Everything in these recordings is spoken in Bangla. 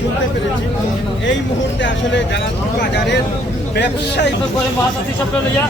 শুনতে পেরেছি এই মুহূর্তে আসলে যারা বাজারের ব্যবসায়ী করে মহাসাথী সব লইয়া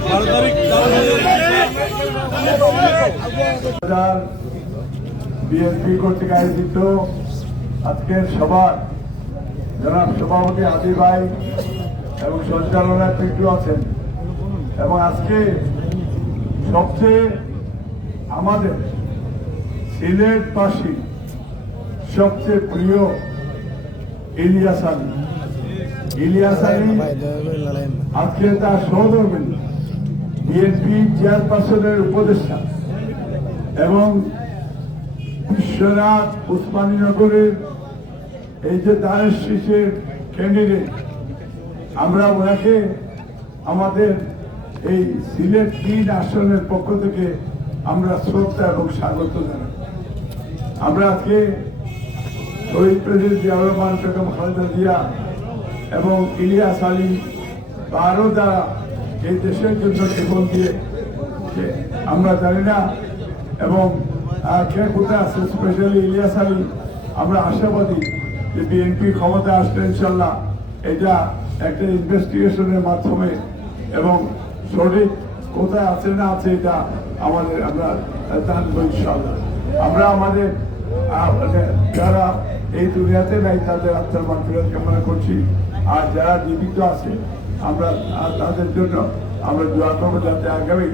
12 তারিখ বিএনপি কর্তৃক আয়োজিত আজকের সভার জনাব সভাপতি আদি ভাই এবং সঞ্চালনায় পিন্টু আছেন এবং আজকে সবচেয়ে আমাদের সিলেটবাসী সবচেয়ে প্রিয় ইলিয়াস আলী আজকে তার সহধর্মিনী বিএনপি চেয়ারপারসনের উপদেষ্টা এবং বিশ্বনাথ উসমানীনগরের এই যে দানের শীষের ক্যান্ডিডেট, আমরা ওনাকে আমাদের এই সিলেট 3 আসনের পক্ষ থেকে আমরা শ্রদ্ধা এবং স্বাগত জানাই। আমরা আজকে শহীদ প্রেসিডেন্ট জিয়াউর রহমান, বেগম খালেদা জিয়া এবং ইলিয়াস আলী আরও যারা এই দেশের জন্য জীবন দিয়ে আমরা জানি না এবং কে কোথায় আছে, স্পেশালি ইলিয়াস আলী। আমরা আশাবাদী যে বিএনপি ক্ষমতা আসলে ইনশাল্লাহ এটা একটা ইনভেস্টিগেশনের মাধ্যমে এবং সঠিক কোথায় আছে না আছে এটা আমাদের আমরা জানবো ইনশাল্লাহ। আমরা আমাদের যারা এই দুনিয়াতে নাই তাদের আত্মার মাগফিরাত কামনা করছি, আর যারা জীবিত আছে আমরা তাদের জন্য আমরা দোয়া করবো যাতে আগামী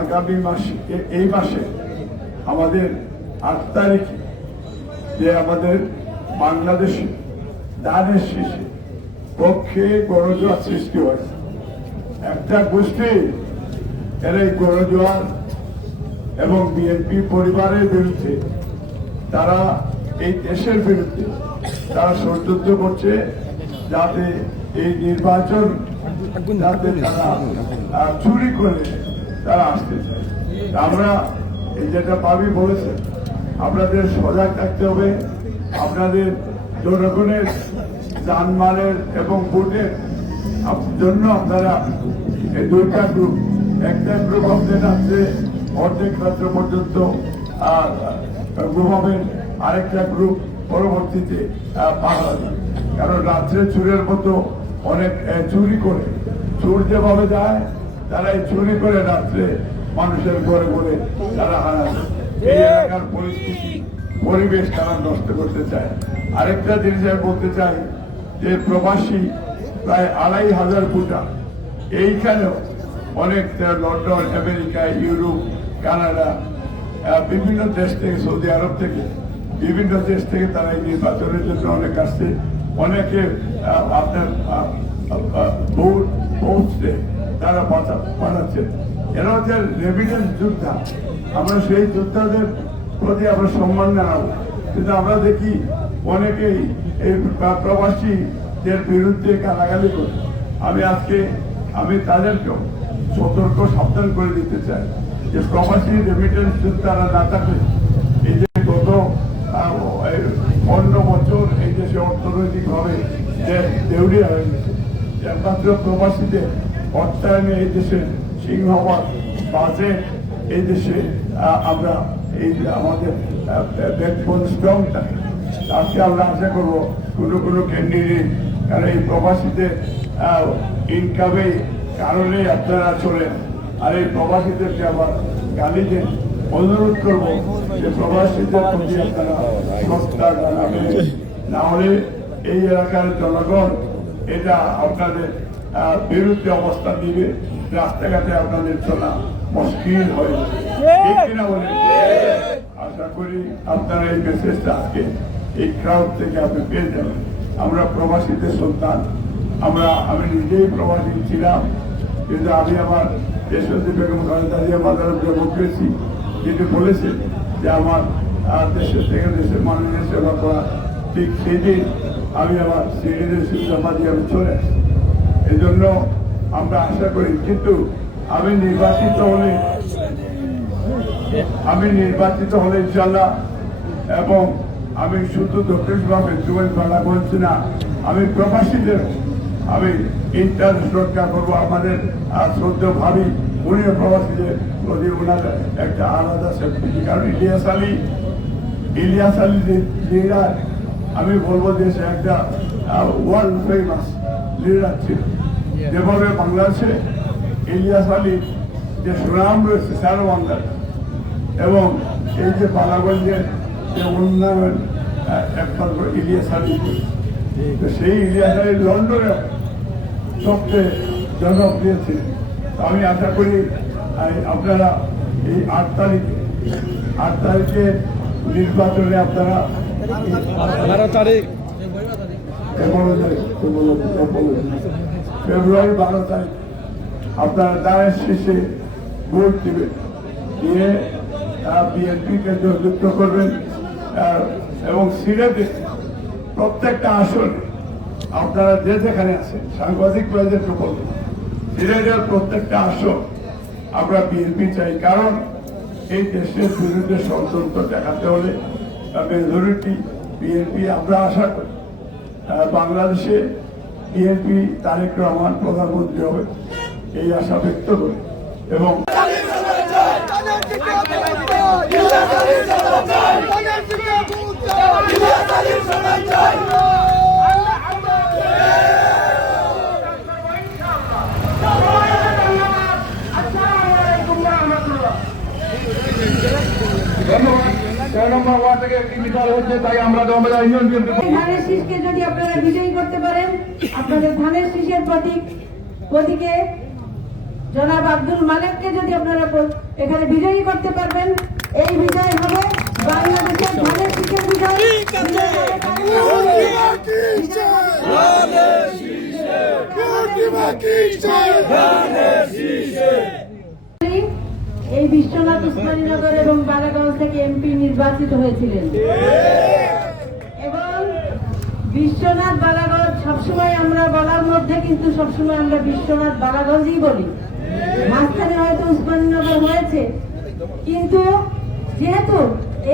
আগামী মাসে এই মাসে আমাদের 8 তারিখে যে আমাদের বাংলাদেশে দানের শীষে পক্ষে গণজোয়ার সৃষ্টি হয়েছে। একটা গোষ্ঠী এরা এই গণজোয়ার এবং বিএনপি পরিবারের বিরুদ্ধে, তারা এই দেশের বিরুদ্ধে তারা ষড়যন্ত্র করছে যাতে এই নির্বাচন যাতে তারা চুরি করে তারা আসতে চায়। আমরা এই যেটা পাবি বলেছে, আপনাদের সজাগ থাকতে হবে। আপনাদের জনগণের জানমালের এবং ভোটের জন্য আপনারা এই 2টা গ্রুপ, একটা গ্রুপ আপনাদের আছে অর্ধেক রাত্র পর্যন্ত ঘুমাবেন, আরেকটা গ্রুপ পরবর্তীতে পাহারা দেবে। কারণ রাত্রে চুরের মতো অনেক চুরি করে, চোর যেভাবে যায় তারা এই চুরি করে রাত্রে মানুষের ঘরে ঘরে তারা হারায়, এই এলাকার পরিস্থিতি পরিবেশ তারা নষ্ট করতে চায়। আরেকটা জিনিস আমি বলতে চাই যে প্রবাসী প্রায় 2500 কোটা এইখানেও অনেক লন্ডন, আমেরিকা, ইউরোপ, কানাডা, বিভিন্ন দেশ থেকে, সৌদি আরব থেকে, বিভিন্ন দেশ থেকে তারা এই নির্বাচনের জন্য অনেক আসছে। অনেকে আপনার ভোট পৌঁছতে তারা পাঠাচ্ছেন। এরা হচ্ছে রেভিডেন্স যোদ্ধা। আমরা সেই যোদ্ধাদের প্রতি আমরা সম্মান জানাবো, কিন্তু আমরা দেখি অনেকেই এই প্রবাসীদের বিরুদ্ধে গালাগালি করে। আমি তাদেরকেও সতর্ক সাবধান করে দিতে চাই যে প্রবাসী রেমিটেন্স যোদ্ধারা না থাকলে এই যে গত 15 বছর এই দেশে অর্থনৈতিকভাবে দেউলিয়া হয়ে গেছে। একমাত্র প্রবাসীদের অর্থায়নে এই দেশের সিংহবাদ বাজেট এই দেশে আমরা এই আমাদের ব্যাকবোন স্ট্রং থাকে। আজকে আমরা আশা করবো কোনো ক্যান্ডিডেট, কারণ এই প্রবাসীদের ইনকামে কারণে আপনারা চলেন, আর এই প্রবাসীদেরকে আবার গালি দেন। অনুরোধ করবো যে প্রবাসীদের প্রতি আপনারা শ্রদ্ধা জানাবেন, না হলে এই এলাকার জনগণ এটা আপনাদের বিরুদ্ধে অবস্থান দিবে, রাস্তাঘাটে আপনাদের চলা মুশকিল হয়ে যাবে। আশা করি আপনারা এই মেসেজটা আজকে এই ক্রাউড থেকে আপনি পেয়ে যাবেন। আমরা প্রবাসীদের সন্তান। আমি নিজেই প্রবাসী ছিলাম, কিন্তু আমি আমার দেশবতী বেগম খালেদা জিয়া মাদার ডেমোক্রেসি যেটি বলেছেন যে আমার দেশের থেকে দেশের মানুষের সেবা করা, ঠিক সেদিন আমি আমার সিটিজেনশিপ জমা দিয়ে আমি চলে আসি। এই জন্য আমরা আশা করি, কিন্তু আমি নির্বাচিত হলে ইনশাল্লাহ, এবং আমি শুধু দক্ষিণভাবে বাংলা বলছি না, আমি প্রবাসীদের আমি ইন্টারেস্ট রক্ষা করবো। আমাদের শ্রদ্ধা ভাবি উনিও প্রবাসীদের প্রতি ওনার একটা আলাদা সেফটি, কারণ ইলিয়াস আলী লিডার আমি বলবো দেশে একটা ওয়ার্ল্ড ফেমাস লিডার ছিল। যেভাবে বাংলাদেশে ইলিয়াস আলীর যে সুনাম রয়েছে সারা বাংলার, এবং এই যে বালাগঞ্জের যে উন্নয়ন একমাত্র ইলিয়াস আলী, সেই ইলিয়াস আলী লন্ডনে সবচেয়ে জনপ্রিয় ছিলেন। আমি আশা করি আপনারা এই 8 তারিখে নির্বাচনে আপনারা 12 তারিখ ফেব্রুয়ারি 12 তারিখ আপনারা দায়ের শেষে ভোট দিবেন, দিয়ে বিএনপিকে যুক্ত করবেন, এবং সিলেটে প্রত্যেকটা আসনে আপনারা যে যেখানে আছেন সাংবাদিক ভাইদেরকে বলবেন, সিলেটের প্রত্যেকটা আসন আমরা বিএনপি চাই। কারণ এই দেশের বিরুদ্ধে ষড়যন্ত্র দেখাতে হলে মেজরিটি বিএনপি। আমরা আশা করি বাংলাদেশে বিএনপি তারেক রহমান প্রধানমন্ত্রী হবে, এই আশা ব্যক্ত করি। এবং ধানের শীষকে যদি আপনারা বিজয়ী করতে পারেন, আপনাদের ধানের শীষের প্রতীকে জনাব আব্দুল মালেককে যদি আপনারা এখানে বিজয়ী করতে পারবেন, এই বিজয় হবে বাংলাদেশের ধানের শীষের বিজয়। এই বিশ্বনাথ উসমানীনগর এবং বালাগঞ্জ থেকে এমপি নির্বাচিত হয়েছিলেন, এবং বিশ্বনাথ বালাগঞ্জ সবসময় আমরা বলার মধ্যে কিন্তু সবসময় আমরা বিশ্বনাথ বালাগঞ্জই বলি। মাঝখানে হয়তো উসমানীনগর হয়েছে, কিন্তু যেহেতু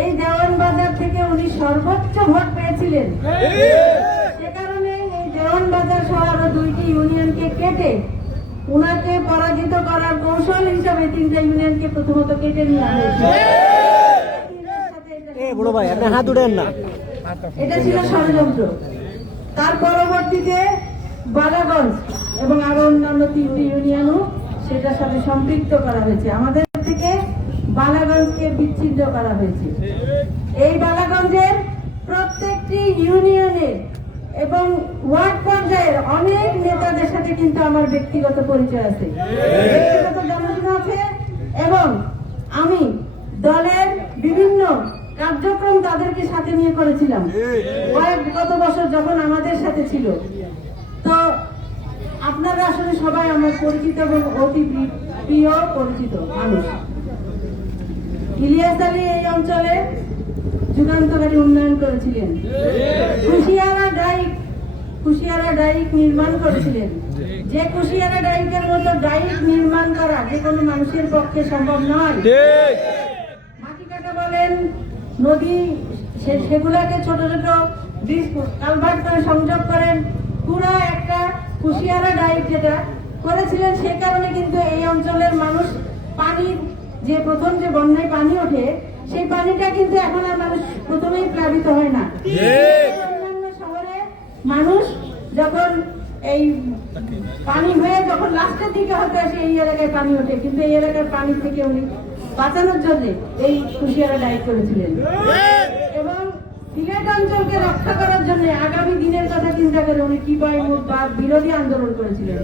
এই দেওয়ান বাজার থেকে উনি সর্বোচ্চ ভোট পেয়েছিলেন, সে কারণে এই দেওয়ান বাজার সহ আরো 2টি ইউনিয়নকে কেটে উনাকে পরাজিত করার কৌশল হিসাবে 3টা ইউনিয়নকে প্রথমত কেটে নেওয়া হয়েছে। এটা ছিল ষড়যন্ত্র। তার পরবর্তীতে বালাগঞ্জ এবং আরো অন্যান্য 3টি ইউনিয়নও সেটার সাথে সম্পৃক্ত করা হয়েছে। আমাদের থেকে বালাগঞ্জকে বিচ্ছিন্ন করা হয়েছে। এই বালাগঞ্জের প্রত্যেকটি ইউনিয়নের এবং ওয়ার্ড পর্যায়ের অনেক নেতাদের সাথে কিন্তু আমার ব্যক্তিগত পরিচয় আছে, ব্যক্তিগত জানাশোনা আছে, এবং আমি দলের বিভিন্ন কার্যক্রম তাদেরকে সাথে নিয়ে করেছিলাম গত বছর যখন আমাদের সাথে ছিল। তো আপনারা আসলে সবাই আমার পরিচিত এবং অতি প্রিয় পরিচিত মানুষ। ইলিয়াস আলী এই অঞ্চলে যুগান্তকারী উন্নয়ন করেছিলেন, কুশিয়ারা ডাইক নির্মাণ করেছিলেন। যে কুশিয়ারা ডাইকের মতো ডাইক নির্মাণ করা যে কোনো মানুষের পক্ষে সম্ভব নয়। মাটি কাটা বলেন, নদী সেগুলাকে ছোট ছোট ব্রিজ কালভার্ট করে সংযোগ করেন, পুরো একটা কুশিয়ারা ডাইক যেটা করেছিলেন। সে কারণে কিন্তু এই অঞ্চলের মানুষ পানির যে প্রথম যে বন্যায় পানি ওঠে, সেই পানিটা কিন্তু এখন আর মানুষ প্রথমেই প্লাবিত হয় না। অন্যান্য শহরে মানুষ যখন এই পানি হয়ে যখন লাস্টের দিকে হতে আসে, এই এলাকায় পানি ওঠে, কিন্তু এই এলাকার পানি থেকে উনি বাঁচানোর জন্য এই কুশিয়ারা ডাইক করেছিলেন। এবং সিলেট অঞ্চলকে রক্ষা করার জন্য আগামী দিনের কথা চিন্তা করে উনি টিপাই মুখ বা বিরোধী আন্দোলন করেছিলেন।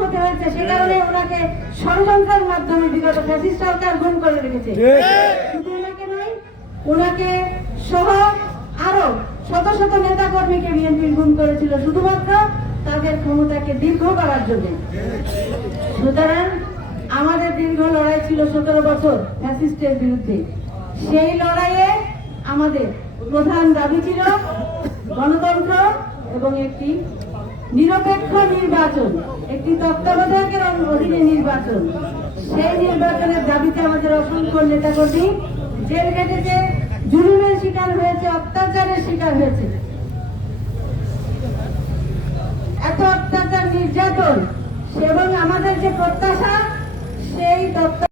হতে হয়েছে, সে কারণে ওনাকে ষড়যন্ত্রের মাধ্যমে বিগত ফ্যাসিস্ট সরকার গুম করে রেখেছে। শুধু ওনাকে নয়, ওনাকে সহ আরো শত শত নেতা কর্মীকে বিএনপি গুম করেছিল শুধুমাত্র তাদের ক্ষমতাকে দীর্ঘ করার জন্য। সুতরাং আমাদের দীর্ঘ লড়াই ছিল 17 বছর ফ্যাসিস্টের বিরুদ্ধে। সেই লড়াইয়ে আমাদের প্রধান দাবি ছিল গণতন্ত্র এবং একটি নিরপেক্ষ নির্বাচন, একটি তত্ত্বাবধায়কের অধীনে নির্বাচন। সেই নির্বাচনের দাবিতে আমাদের অসংখ্য নেতাকর্মী জেল কেটেছে, জুলুমের শিকার হয়েছে, অত্যাচারের শিকার হয়েছে। এত অত্যাচার, নির্যাতন এবং আমাদের যে প্রত্যাশা সেই